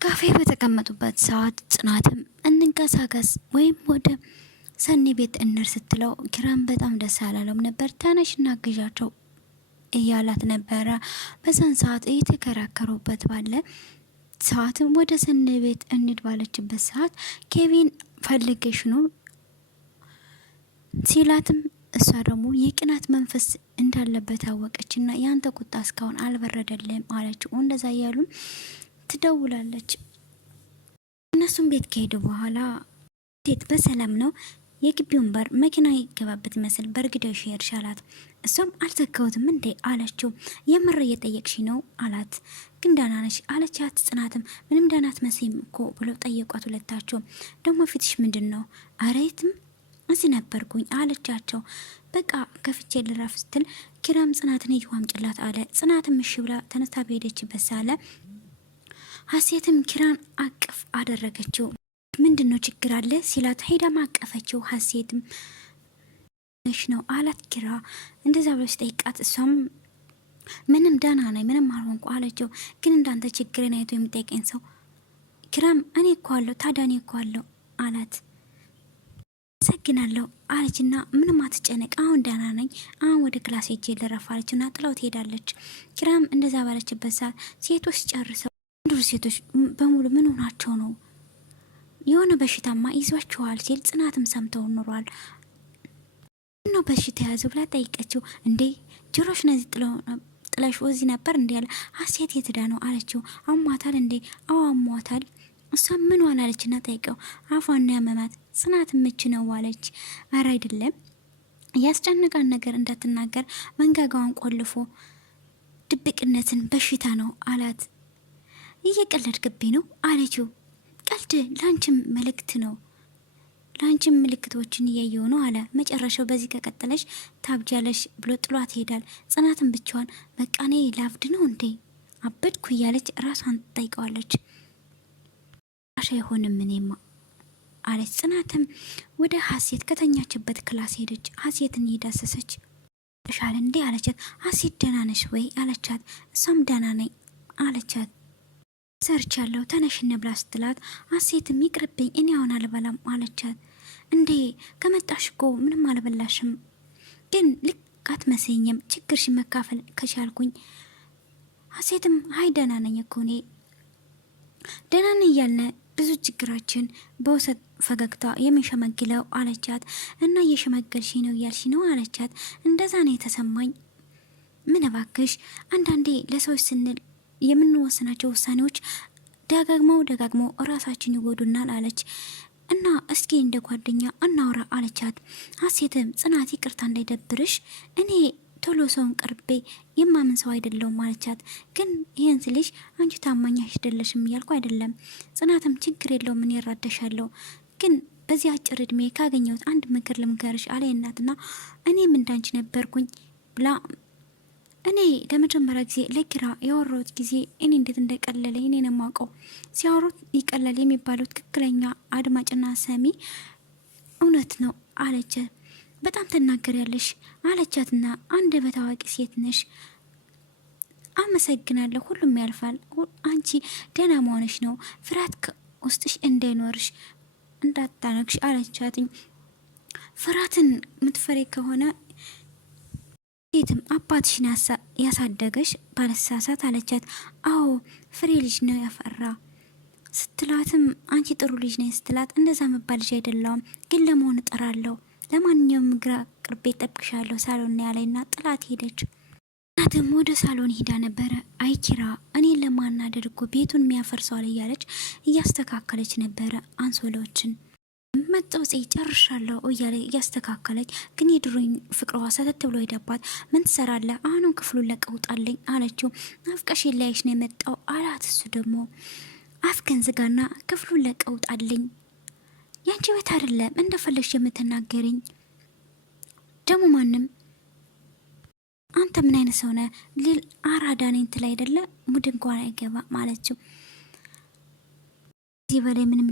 ካፌ በተቀመጡበት ሰዓት ጽናትም እንንቀሳቀስ ወይም ወደ ሰኒ ቤት እንር ስትለው ኪራም በጣም ደስ አላለውም ነበር። ተነሽና ግዣቸው እያላት ነበረ። በዛን ሰዓት እየተከራከሩበት ባለ ሰዓትም ወደ ሰኒ ቤት እንድ ባለችበት ሰዓት ኬቪን ፈልገሽ ነው ሲላትም እሷ ደግሞ የቅናት መንፈስ እንዳለበት አወቀችና ያንተ ቁጣ እስካሁን አልበረደልም አለችው። እንደዛ እያሉ ትደውላለች። እነሱም ቤት ከሄዱ በኋላ ሴት በሰላም ነው የግቢውን በር መኪና ይገባበት ይመስል በርግደው ሸርሽ አላት። እሷም አልዘጋሁትም እንዴ አለችው። የምር እየጠየቅሽ ነው አላት። ግን ደህና ነሽ አለቻት። ጽናትም ምንም ደህና አትመስይም እኮ ብለው ጠየቋት። ሁለታቸው ደግሞ ፊትሽ ምንድን ነው? አሬትም እዚህ ነበርኩኝ አለቻቸው። በቃ ከፍቼ ልረፍ ስትል ኪራም ጽናትን ይዋም ጭላት አለ። ጽናትም እሺ ብላ ተነስታ በሄደችበት ሳለ ሀሴትም ኪራን አቅፍ አደረገችው። ምንድነው ችግር አለ ሲላት ሄዳ ማቀፈችው። ሀሴትም ነሽ ነው አላት። ኪራ እንደዛ ብሎ ሲጠይቃት እሷም ምንም ደህና ነኝ ምንም አልሆንኩ አለችው። ግን እንዳንተ ችግርን አይቶ የሚጠይቀኝ ሰው ኪራም እኔ እኮ አለሁ ታዲያ እኔ እኮ አለሁ አላት። አመሰግናለሁ አለችና ምንም አትጨነቅ አሁን ደህና ነኝ አሁን ወደ ክላስ ሄጄ ልረፍ አለችና ጥላው ትሄዳለች። ኪራም እንደዛ ባለችበት ሰዓት ሴቶች ጨርሰው አንዱ ሴቶች በሙሉ ምን ሆናቸው ነው የሆነ በሽታማ ይዟቸዋል ሲል ጽናትም ሰምተው ኖሯል። ነው በሽታ ያዘው ብላ ጠይቀችው። እንዴ ጆሮሽ ነዚህ ጥለሽ ወዚህ ነበር እንዴ ያለ ሀሴት የትዳ ነው አለችው። አሟታል እንዴ? አዎ አሟታል። እሷም ምን ዋን አለችና ጠይቀው። አፏን ያመማት ጽናት ምች ነው ዋለች። አረ አይደለም ያስጨነቃን ነገር እንዳትናገር መንጋጋዋን ቆልፎ ድብቅነትን በሽታ ነው አላት። እየቀለድክብኝ ነው አለችው። ቀልድ ላንቺም መልእክት ነው ላንቺም ምልክቶችን እያየው ነው አለ። መጨረሻው በዚህ ከቀጠለሽ ታብጃለሽ ብሎ ጥሏት ይሄዳል። ጽናትን ብቻዋን በቃኔ ላፍድ ነው እንዴ አበድኩ እያለች ራሷን ትጠይቀዋለች። አሻ አይሆንም እኔማ አለች። ጽናትም ወደ ሀሴት ከተኛችበት ክላስ ሄደች። ሀሴትን እየዳሰሰች ሻል እንዴ አለቻት። ሀሴት ደህና ነሽ ወይ አለቻት። እሷም ደህና ነኝ አለቻት። ሰርቻለሁ ተነሽ እንብላ ስትላት ሀሴትም ይቅርብኝ እኔ አሁን አልበላም አለቻት። እንዴ ከመጣሽ እኮ ምንም አልበላሽም ግን ልክ አትመስኝም ችግርሽን መካፈል ከቻልኩኝ። ሀሴትም ሀይ ደህና ነኝ እኮ እኔ ደህና ነኝ እያልን ብዙ ችግራችን በውሰት ፈገግታ የሚሸመግለው አለቻት። እና እየሸመገልሽ ነው እያልሽ ነው አለቻት። እንደዛ ነው የተሰማኝ። ምን እባክሽ አንዳንዴ ለሰዎች ስንል የምንወስናቸው ውሳኔዎች ደጋግመው ራሳችን ይጎዱናል አለች። እና እስኪ እንደ ጓደኛ እናውራ አለቻት። ሀሴትም ጽናት ይቅርታ እንዳይደብርሽ እኔ ቶሎ ሰውን ቀርቤ የማምን ሰው አይደለሁም አለቻት። ግን ይህን ስልሽ አንቺ ታማኝ አይደለሽም እያልኩ አይደለም። ጽናትም ችግር የለውም ምን ይራዳሻለሁ ግን በዚህ አጭር እድሜ ካገኘሁት አንድ ምክር ልምከርሽ አለ እናትና እኔም እንዳንቺ ነበርኩኝ ብላ እኔ ለመጀመሪያ ጊዜ ለኪራ ያወራሁት ጊዜ እኔ እንዴት እንደቀለለኝ እኔ ነው የማውቀው። ሲያወሩት ይቀለል የሚባለው ትክክለኛ አድማጭና ሰሚ እውነት ነው አለች። በጣም ትናገሪያለሽ አለቻትና አንድ በታዋቂ ሴት ነሽ። አመሰግናለሁ ሁሉም ያልፋል አንቺ ደህና መሆንሽ ነው ፍርሃት ውስጥሽ እንዳይኖርሽ እንዳታነክሽ አለቻትኝ። ፍርሃትን ምትፈሪ ከሆነ ሴትም አባትሽን ያሳደገሽ ባለሳሳት አለቻት። አዎ ፍሬ ልጅ ነው ያፈራ ስትላትም አንቺ ጥሩ ልጅ ነኝ ስትላት እንደዛ መባል ልጅ አይደለውም ግን ለመሆን እጠራለሁ ለማንኛውም ግራ ቅርቤ ጠብቅሻለሁ ሳሎን ያለና ጥላት ሄደች። እናትም ወደ ሳሎን ሄዳ ነበረ። አይ ኪራ እኔን ለማናደድ እኮ ቤቱን የሚያፈርሰዋል እያለች እያስተካከለች ነበረ። አንሶሎችን መጠውጽ ጨርሻለሁ እያለ እያስተካከለች ግን የድሮኝ ፍቅሯ ሰተት ብሎ ሄደባት። ምን ትሰራለህ? አሁንም ክፍሉን ለቀውጣለኝ አለችው። ናፍቀሽ ላይሽ ነው የመጣው አላት። እሱ ደግሞ አፍከን ዝጋና ክፍሉን ለቀውጣለኝ ያንቺ ቤት አይደለም እንደፈለግሽ የምትናገሪኝ ደግሞ ማንም አንተ ምን አይነት ሰው ነህ? ሊል አራዳ ነኝ ትል አይደለ ሙድ እንኳን አይገባ ማለችው። እዚህ በላይ ምንም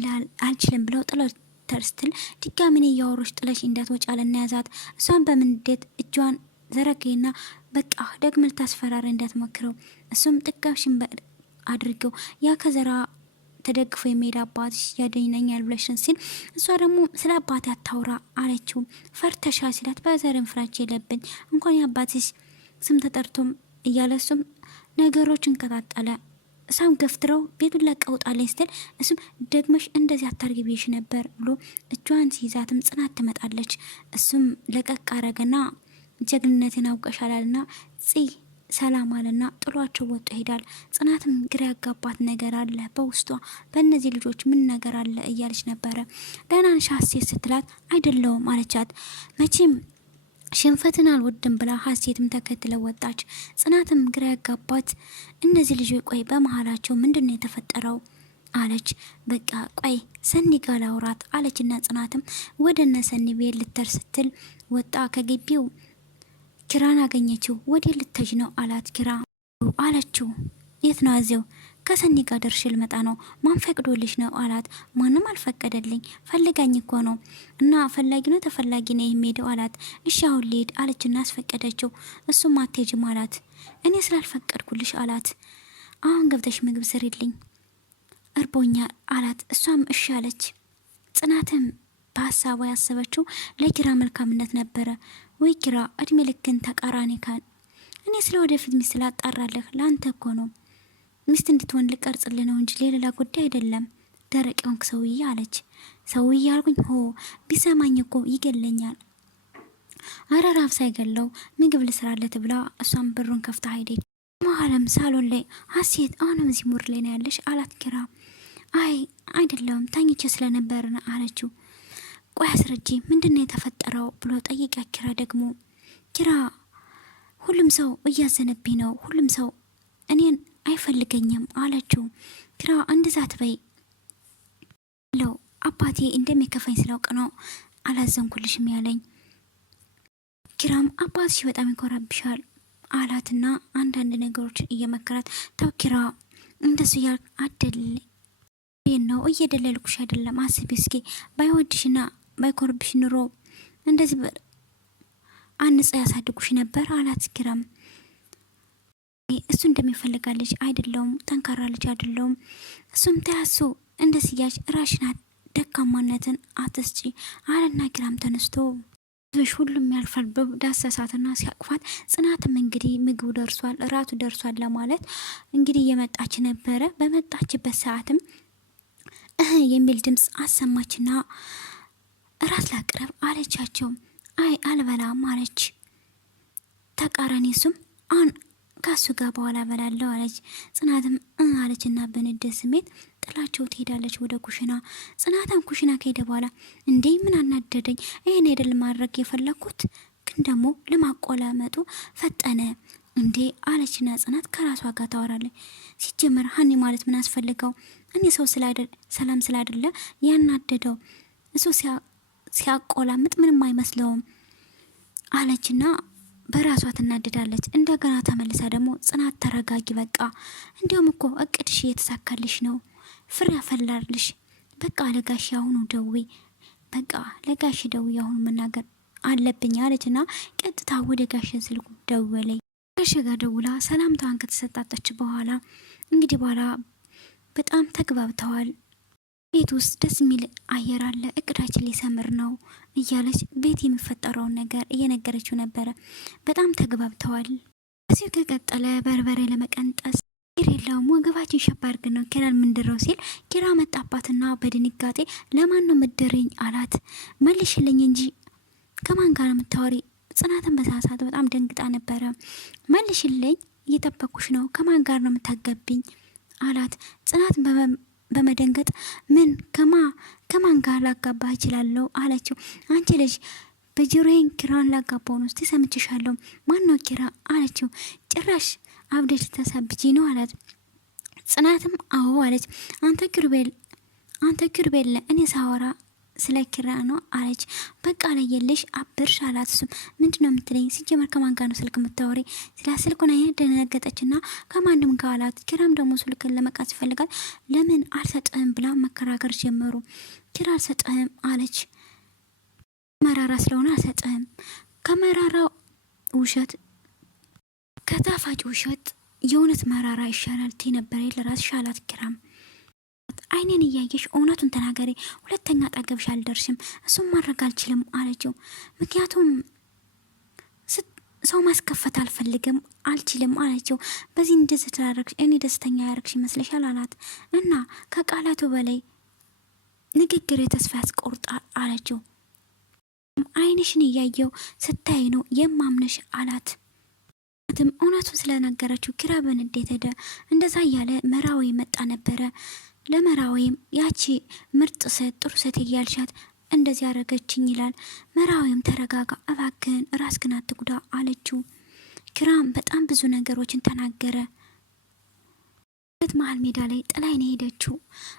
አልችልም ብለው ጥለው ተርስትል ድጋሚ ነው ያወሩሽ ጥለሽ እንዳትወጪ አለና ያዛት። እሷን በምንዴት እጇን ዘረገና በቃ ደግመህ ታስፈራራ እንዳትሞክረው እሱም ጥጋሽን አድርገው ያ ከዘራ ተደግፎ የሚሄድ አባትሽ ያደኝነኛል ብለሽን ሲል እሷ ደግሞ ስለ አባቴ አታውራ አለችው። ፈርተሻ ሲላት በዘርን ፍራች የለብኝ እንኳን የአባትሽ ስም ተጠርቶም እያለ እሱም ነገሮችን ቀጣጠለ። እሷም ገፍትረው ቤቱን ለቀውጣለኝ ስትል እሱም ደግመሽ እንደዚህ አታርጊ ብዬሽ ነበር ብሎ እጇን ሲይዛትም ጽናት ትመጣለች። እሱም ለቀቅ አረገና ጀግንነትን አውቀሻላልና ሰላም አለና ጥሏቸው ወጥቶ ይሄዳል። ጽናትም ግራ ያጋባት ነገር አለ በውስጧ በእነዚህ ልጆች ምን ነገር አለ እያለች ነበረ። ደህና ነሽ ሀሴት ስትላት አይደለውም አለቻት። መቼም ሽንፈትን አልወድም ብላ ሀሴትም ተከትለው ወጣች። ጽናትም ግራ ያጋባት እነዚህ ልጆች ቆይ በመሀላቸው ምንድን ነው የተፈጠረው አለች። በቃ ቆይ ሰኒ ጋር ላውራት አለችና ጽናትም ወደ እነ ሰኒ ቤት ልትደርስ ስትል ወጣ ከግቢው ኪራን አገኘችው። ወዴ ልትሄጂ ነው አላት። ኪራ አለችው። የት ነው አዜው? ከሰኒ ጋር ደርሼ ልመጣ ነው። ማን ፈቅዶልሽ ነው አላት። ማንም አልፈቀደልኝ ፈልጋኝ እኮ ነው። እና ፈላጊ ነው ተፈላጊ ነው የሚሄደው አላት። እሺ አሁን ልሂድ አለችና አስፈቀደችው። እሱም አትሄጂም አላት። እኔ ስላልፈቀድኩልሽ አላት። አሁን ገብተሽ ምግብ ስሪልኝ እርቦኛል አላት። እሷም እሺ አለች። ጽናትም በሀሳቧ ያሰበችው ለኪራ መልካምነት ነበረ። ወይ ኪራ እድሜ ልክን ተቃራኒ ካን እኔ ስለ ወደፊት ሚስት ላጣራለህ ለአንተ እኮ ነው ሚስት እንድትሆን ልቀርጽልህ ነው እንጂ ሌላ ጉዳይ አይደለም። ደረቅ የሆንክ ሰውዬ አለች። ሰውዬ አልኩኝ ሆ ቢሰማኝ እኮ ይገለኛል። አረ ራብ ሳይገለው ምግብ ልስራለት ብላ እሷም በሩን ከፍታ ሄደች። መሀልም ሳሎን ላይ ሀሴት አሁንም እዚህ ሙር ላይ ነው ያለሽ አላት ኪራ። አይ አይደለም ተኝቼ ስለነበርና አለችው። ቆይ አስረጂ ምንድነው የተፈጠረው ብሎ ጠይቃ ኪራ ደግሞ ኪራ ሁሉም ሰው እያዘነብኝ ነው፣ ሁሉም ሰው እኔን አይፈልገኝም አለችው። ኪራ እንደዛ አትበይ ለው አባቴ እንደሚከፋኝ ስላውቅ ነው አላዘንኩልሽም ያለኝ። ኪራም አባትሽ በጣም ይኮራብሻል አላትና አንዳንድ ነገሮችን እየመከራት ተው ኪራ እንደሱ ያል አደል ነው እየደለልኩሽ አይደለም አስቢ እስኪ ባይወድሽና ባይኮርብሽ ኑሮ እንደዚህ አንጻ ያሳድጉሽ ነበር አላት። ኪራም እሱ እንደሚፈልጋለች አይደለውም ጠንካራ ልጅ አይደለውም እሱም ተያሱ እንደስያች ራሽናት ደካማነትን አትስጪ አለና ኪራም ተነስቶ ሁሉም ያልፋል በዳሰሳትና ሲያቅፋት ጽናትም እንግዲህ ምግቡ ደርሷል እራቱ ደርሷል ለማለት እንግዲህ እየመጣች ነበረ። በመጣችበት ሰዓትም የሚል ድምፅ አሰማችና እራት ላቅርብ አለቻቸው። አይ አልበላም አለች ተቃራኒ። እሱም አሁን ካሱ ጋር በኋላ በላለሁ አለች። ጽናትም አለችና በንዴት ስሜት ጥላቸው ትሄዳለች ወደ ኩሽና። ጽናትም ኩሽና ከሄደ በኋላ እንዴ ምን አናደደኝ ይሄን አይደል ማድረግ የፈለኩት ግን ደግሞ ለማቆላመጡ ፈጠነ እንዴ አለችና ጽናት ከራሷ ጋር ታወራለች። ሲጀመር ሀኒ ማለት ምን አስፈልገው እኔ ሰው ሰላም ስላደለ ያናደደው እሱ ሲያቆላምጥ ምንም አይመስለውም አለችና በራሷ ትናደዳለች። እንደገና ተመልሳ ደግሞ ጽናት ተረጋጊ በቃ እንዲያውም እኮ እቅድሽ እየተሳካልሽ ነው ፍሬ ያፈላልሽ በቃ ለጋሽ አሁኑ ደዊ በቃ ለጋሽ ደዊ አሁኑ መናገር አለብኝ አለችና ቀጥታ ወደ ጋሽ ስልኩ ደወለች። ጋሽ ጋር ደውላ ሰላምታዋን ከተሰጣጣች በኋላ እንግዲህ በኋላ በጣም ተግባብተዋል። ቤት ውስጥ ደስ የሚል አየር አለ እቅዳችን ሊሰምር ነው እያለች ቤት የሚፈጠረውን ነገር እየነገረችው ነበረ። በጣም ተግባብተዋል። እዚሁ ከቀጠለ በርበሬ ለመቀንጠስ የለውም ወገባችን ሸባርግ ነው ኪራን ምንድረው ሲል ኪራ መጣባትና በድንጋጤ ለማን ነው ምድርኝ አላት። መልሽልኝ እንጂ ከማን ጋር የምታወሪ? ጽናትን በሳሳት በጣም ደንግጣ ነበረ። መልሽልኝ እየጠበኩሽ ነው ከማን ጋር ነው የምታገብኝ አላት። ጽናት በመደንገጥ ምን ከማን ጋር ላጋባ እችላለሁ አለችው። አንቺ ልጅ በጆሮዬን ኪራን ላጋባው ነው ሰምቼሻለሁ። ማን ነው ኪራ አለችው። ጭራሽ አብደሽ ተሳብጂ ነው አላት። ጽናትም አዎ አለች። አንተ ኪሩቤል እኔ ሳወራ ስለ ኪራ ነው አለች። በቃ ለየልሽ አብርሽ አላት። እሱም ምንድነው የምትለኝ? ሲጀመር ከማን ጋር ነው ስልክ የምታወሪ? ስለ ስልኩን አይነት ደነገጠችና ከማንም ጋር አላት። ኪራም ደግሞ ስልክን ለመቃት ይፈልጋል። ለምን አልሰጥህም ብላ መከራከር ጀመሩ። ኪራ አልሰጥህም አለች። መራራ ስለሆነ አልሰጥህም። ከመራራው ውሸት ከጣፋጭ ውሸት የእውነት መራራ ይሻላል ቲ ነበር ለራስሽ አላት። ኪራም አይኔን እያየሽ እውነቱን ተናገሪ፣ ሁለተኛ አጠገብሽ አልደርሽም፣ እሱም ማድረግ አልችልም አለችው። ምክንያቱም ሰው ማስከፈት አልፈልግም አልችልም አለችው። በዚህ እንደዚህ ተላረግሽ እኔ ደስተኛ ያረግሽ ይመስልሻል አላት። እና ከቃላቱ በላይ ንግግር የተስፋ ያስቆርጣል አለችው። አይንሽን እያየው ስታይ ነው የማምነሽ አላት። እውነቱን ስለነገረችው ኪራ በንዴት ሄደ። እንደዛ እያለ መራዊ መጣ ነበረ። ለመራዊም ያቺ ምርጥ ሴት ጥሩ ሴት እያልሻት እንደዚህ ያደረገችኝ ይላል። መራዊም ተረጋጋ እባክህን ራስህን አትጉዳ አለችው። ኪራም በጣም ብዙ ነገሮችን ተናገረ። መሀል ሜዳ ላይ ጥላይ ነው ሄደችው።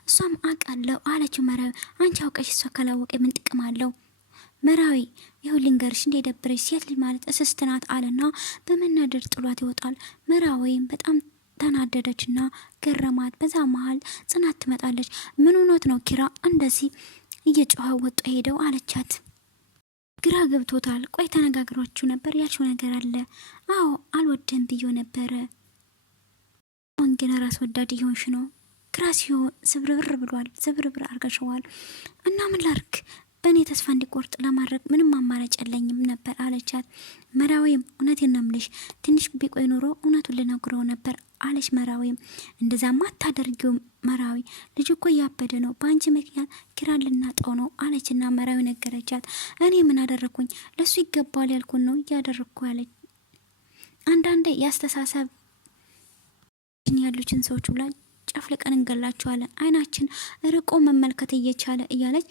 እሷም አውቃለሁ አለችው። መራዊ አንቺ አውቀሽ እሷ ካላወቀ ምን ጥቅም አለው? መራዊ ይኸው ልንገርሽ እንደደበረሽ ሴት ልጅ ማለት እስስት ናት አለና በመናደድ ጥሏት ይወጣል። መራዊም በጣም ተናደደችና ገረማት። በዛ መሀል ጽናት ትመጣለች። ምን ሆኖት ነው ኪራ እንደዚህ እየጮኸ ወጣ ሄደው አለቻት። ግራ ገብቶታል። ቆይ ተነጋግሯችሁ ነበር? ያልሽው ነገር አለ? አዎ አልወደም ብዮ ነበረ። አሁን ግን ራስ ወዳድ እየሆንሽ ነው። ግራ ሲሆን ስብርብር ብሏል። ስብርብር አርገሸዋል። እና ምን ላርክ? በእኔ ተስፋ እንዲቆርጥ ለማድረግ ምንም አማራጭ የለኝም ነበር አለቻት። መራዊም እውነቴን ነው የምልሽ ትንሽ ቢቆይ ኖሮ እውነቱን ልነግረው ነበር አለች። መራዊም እንደዛማ አታደርጊውም መራዊ፣ ልጅ እኮ እያበደ ነው፣ በአንቺ ምክንያት ኪራን ልናጣው ነው አለችና መራዊ ነገረቻት። እኔ ምን አደረግኩኝ? ለሱ ይገባል ያልኩን ነው እያደረግኩ ያለች። አንዳንዴ ያስተሳሰብ ያሉችን ሰዎች ብላ ጨፍልቀን እንገላቸዋለን፣ አይናችን ርቆ መመልከት እየቻለ እያለች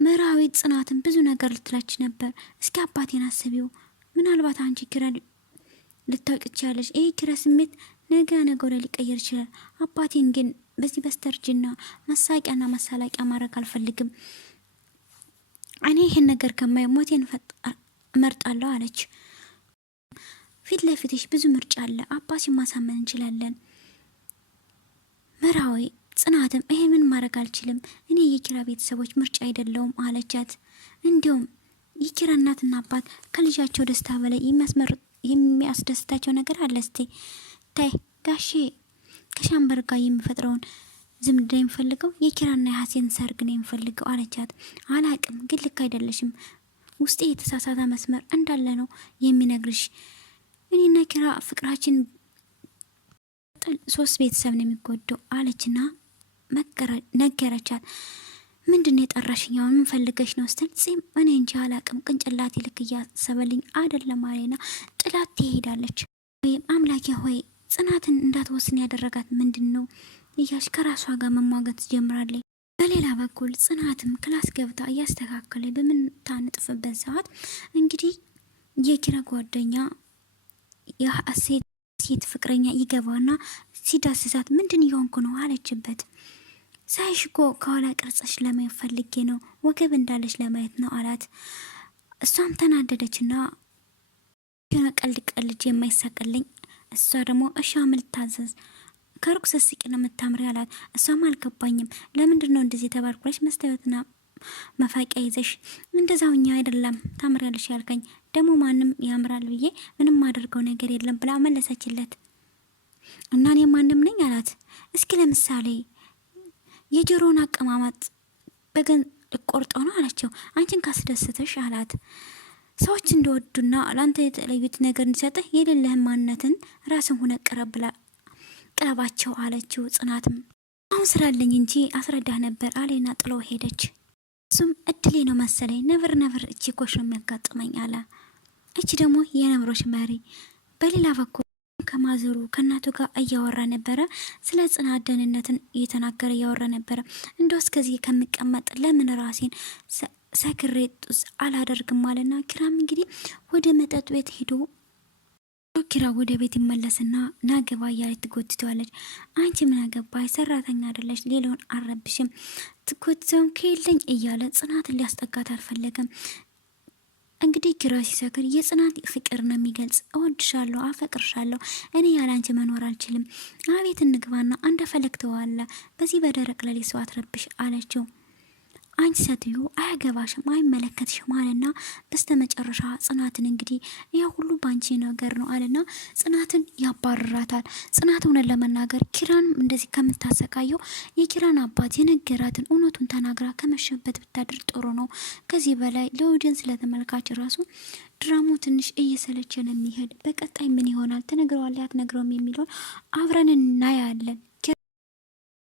መራዊት ጽናትን ብዙ ነገር ልትላች ነበር። እስኪ አባቴን አስቢው፣ ምናልባት አንቺ ኪራ ልታውቂ ትችያለሽ። ይሄ ኪራ ስሜት ነገ ወዲያ ሊቀየር ይችላል። አባቴን ግን በዚህ በስተርጅና መሳቂያና መሳላቂያ ማድረግ አልፈልግም። እኔ ይህን ነገር ከማይ ሞቴን እመርጣለሁ አለች። ፊት ለፊትሽ ብዙ ምርጫ አለ፣ አባቴን ማሳመን እንችላለን። መራዊ ጽናትም ይሄን ምን ማድረግ አልችልም፣ እኔ የኪራ ቤተሰቦች ምርጫ አይደለውም አለቻት። እንዲሁም የኪራ እናትና አባት ከልጃቸው ደስታ በላይ የሚያስደስታቸው ነገር አለ። እስቲ ታይ ጋሼ ከሻምበር ጋር የሚፈጥረውን ዝምድና የሚፈልገው የኪራና የሀሴን ሰርግ ነው የሚፈልገው አለቻት። አላቅም ግን ልክ አይደለሽም፣ ውስጤ የተሳሳተ መስመር እንዳለ ነው የሚነግርሽ። እኔና ኪራ ፍቅራችን 3 ቤተሰብ ነው የሚጎደው አለችና ነገረቻት። ምንድነው የጠራሽኝ? አሁን ምን ፈልገሽ ነው ስትል ጺም እኔ እንጂ አላቅም ቅንጭላቴ ልክ እያሰበልኝ አይደለም አለና ጥላት ትሄዳለች። ወይም አምላኬ ሆይ ጽናትን እንዳትወስን ያደረጋት ምንድን ነው እያልሽ ከራሷ ጋር መሟገት ጀምራለች። በሌላ በኩል ጽናትም ክላስ ገብታ እያስተካከለ በምታንጥፍበት ሰዓት እንግዲህ የኪራ ጓደኛ የሴት ፍቅረኛ ይገባና ሲዳስሳት ምንድን እየሆንኩ ነው አለችበት። ሳይሽ እኮ ከኋላ ቅርጽሽ ለማየት ፈልጌ ነው፣ ወገብ እንዳለች ለማየት ነው አላት። እሷም ተናደደችና ቀልድ ቀልጅ የማይሳቅልኝ እሷ ደግሞ እሻ ምልታዘዝ ከሩቅ ስስቂ ነው የምታምሪ አላት። እሷም አልገባኝም፣ ለምንድን ነው እንደዚህ የተባልኩለሽ? መስታወትና መፋቂያ ይዘሽ እንደዛውኛ አይደለም ታምሪያለሽ ያልከኝ፣ ደግሞ ማንም ያምራል ብዬ ምንም ማደርገው ነገር የለም ብላ መለሰችለት። እና እኔ ማንም ነኝ አላት። እስኪ ለምሳሌ የጆሮን አቀማመጥ በገን ቆርጦ ነው አለችው። አንቺን ካስደስተሽ አላት። ሰዎች እንደወዱና ለአንተ የተለዩት ነገር እንዲሰጥህ የሌለህን ማንነትን ራስን ሆነ ቅረባቸው አለችው። ጽናትም አሁን ስላለኝ እንጂ አስረዳህ ነበር አሌና ጥሎ ሄደች። እሱም እድሌ ነው መሰለኝ ነብር እቺ ኮሽ ነው የሚያጋጥመኝ አለ። እቺ ደግሞ የነብሮች መሪ። በሌላ በኩል ከማዘሩ ከእናቱ ጋር እያወራ ነበረ። ስለ ጽናት ደህንነትን እየተናገረ እያወራ ነበረ። እንደው እስከዚህ ከሚቀመጥ ለምን ራሴን ሰክሬ ጡስ አላደርግም አለና ኪራም እንግዲህ ወደ መጠጥ ቤት ሄዶ ኪራ ወደ ቤት ይመለስና ናገባ እያለች ትጎትተዋለች። አንቺ ምን አገባሽ? ሰራተኛ አይደለች? ሌላውን አረብሽም ትጎትተውን ከሌለኝ እያለ ጽናትን ሊያስጠጋት አልፈለገም። እንግዲህ ኪራ ሲሰክር የጽናት ፍቅር ነው የሚገልጽ። እወድሻለሁ፣ አፈቅርሻለሁ፣ እኔ ያለ አንቺ መኖር አልችልም። አቤት እንግባና አንደ ፈለግተዋለ በዚህ በደረቅ ለሌ ሰው አትረብሽ አለችው። አንቺ ሴትዮ አያገባሽም፣ አይመለከትሽም አለና በስተ መጨረሻ ጽናትን እንግዲህ ያ ሁሉ ባንቺ ነገር ነው አለና ጽናትን ያባርራታል። ጽናት እውነት ለመናገር ኪራንም እንደዚህ ከምታሰቃየው የኪራን አባት የነገራትን እውነቱን ተናግራ ከመሸበት ብታድር ጥሩ ነው። ከዚህ በላይ ለኦዲየንስ ለተመልካች ራሱ ድራማው ትንሽ እየሰለቸን የሚሄድ በቀጣይ ምን ይሆናል ትነግረዋለህ አትነግረውም የሚለውን አብረን እናያለን።